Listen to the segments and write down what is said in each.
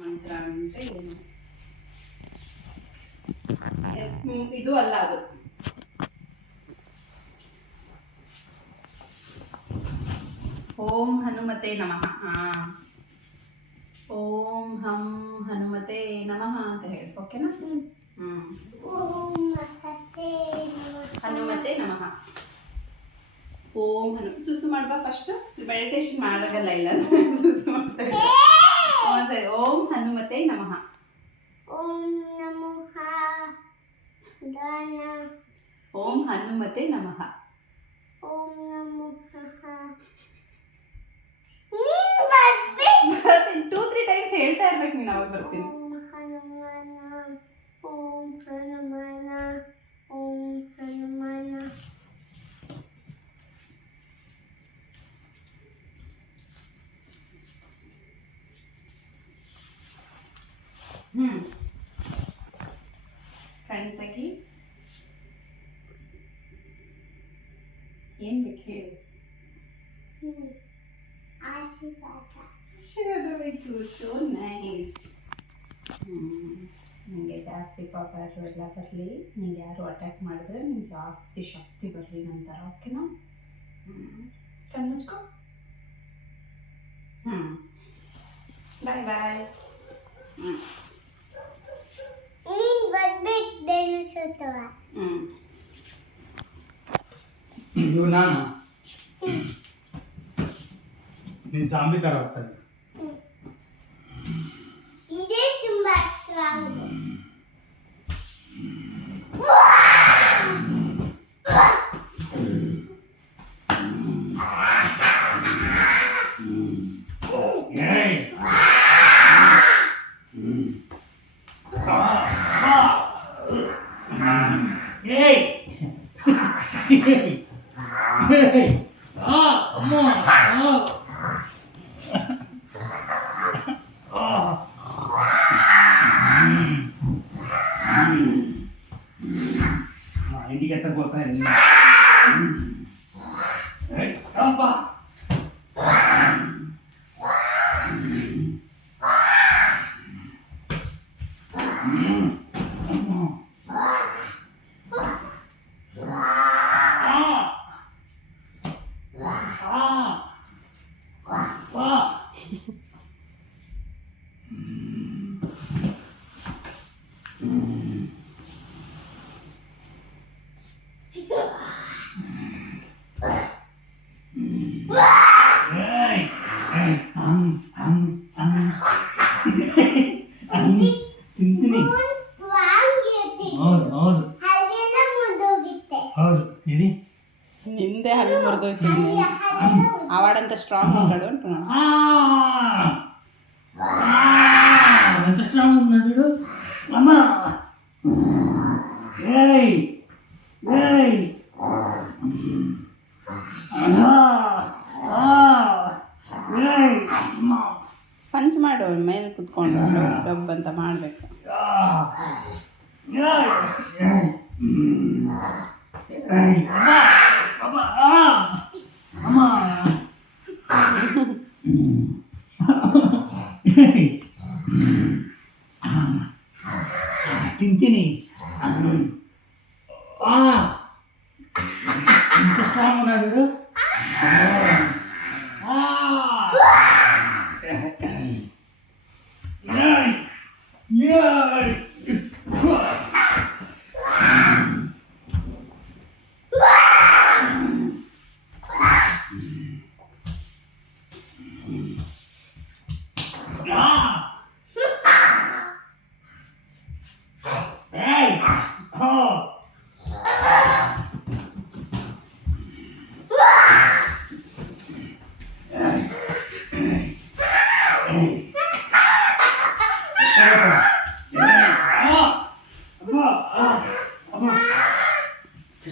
ಮಂತ್ರ ಅಂದರೆ ಏನು ಇದು ಅಲ್ಲ ಅದು. ಓಂ ಹನುಮತೆ ನಮಃ. ಓಂ ಹಂ ಹನುಮತೆ ನಮಃ ಅಂತ ಹೇಳಿ, ಓಕೆನಾ? ಹನುಮತೆ ನಮಃ. ಓಂ ಸುಸು ಮಾಡ್ಬಾ ಫಸ್ಟ್. ಮೆಡಿಟೇಷನ್ ಮಾಡಾಗಲ್ಲ ಇಲ್ಲ ಸುಸು ಮಾಡ್ತಾರೆ. ಸರಿ. ಓಂ ಹನುಮತೆ ನಮಃ. ಓಂ ನಮಃ ದಾನ. ಓಂ ಹನುಮತೆ ನಮಃ. ಓಂ ನಮಃ. ಬರ್ತೀನಿ 2-3 ಟೈಮ್ಸ್ ಹೇಳ್ತಾ ಇರ್ಬೇಕು ನೀನು, ಅವಾಗ ಬರ್ತೀನಿ. ಓಂ ಹನುಮಾನ. ಓಂ ಹನುಮಾನ. ಓಂ ಹನುಮಾನ. ಕಣ್ಣು ತೆಗಿ. ಏನು ಬೇಕು ಹೇಳು. ಆಶೀರ್ವಾದ ಬೇಕು. So nice. ನಿಮಗೆ ಜಾಸ್ತಿ ಪಾಪ ಎಲ್ಲ ಬರಲಿ, ನಿಂಗೆ ಯಾರು ಅಟ್ಯಾಕ್ ಮಾಡಿದ್ರೆ ನಿಂಗೆ ಜಾಸ್ತಿ ಶಕ್ತಿ ಬರಲಿ ನಂತರ, ಓಕೆನಾ? ಕಣ್ಣು ಮುಚ್ಕೊ. ಬಾಯ್ ಬಾಯ್. ನೀನು ಬರ್ಬೇಕು ಸುತ್ತವ. ಇವು ನಾನು ನೀನು ಜಾಂಬಿ ಥರ ವಸ್ತಾನೆ. ಇದೇ ತುಂಬಾ ಸ್ಟ್ರಾಂಗ್. ಇಂಡಿಗೆ ತಗೋತಾ ತಿಂತೀನಿ. ಹೌದು ಹೌದು ಹೌದು. ಹೇಳಿ ನಿಂದೆ ಹಲ್ಲು ಮುರಿದೋಯ್ತು. ಅವಾಡಂತ ಸ್ಟ್ರಾಂಗ್ ಮಾಡು ಉಂಟು. ఎంత స్ట్రాంగ్ ఉన్నాడు అమ్మా. ఏయ్ ఏయ్ ఏయ్ అమ్మా. ಪಂಚ್ ಮಾಡು, ಮೇಲೆ ಕುತ್ಕೊಂಡು ಗಬ್ ಅಂತ ಮಾಡಬೇಕು. ತಿಂತೀನಿ. ఎంత స్ట్రాంగ్ ఉన్నాడు.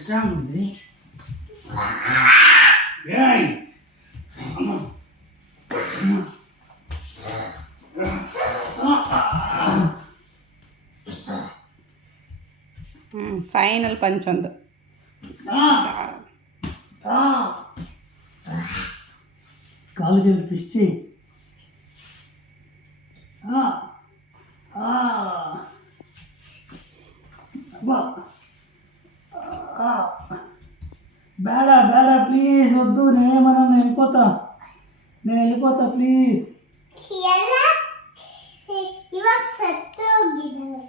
స్ట్రాంగ్ ఉంది. ಫೈನಲ್ ಪಂಚ್ ಒಂದು. ಕಾಲು ಜಲ್ದಿ ಪಿಸ್ಚಿ. ಬೇಡ ಬೇಡ ಪ್ಲೀಸ್ ವದ್ದು ನೇಮ ನಾನು ಹೇಳ್ಕೋತ ನೀನು ಹೇಳ್ಕೋತ ಪ್ಲೀಸ್ ಎಲ್ಲ ಇವಾಗ ಸತ್ತು ಹೋಗಿದ್ದಾವೆ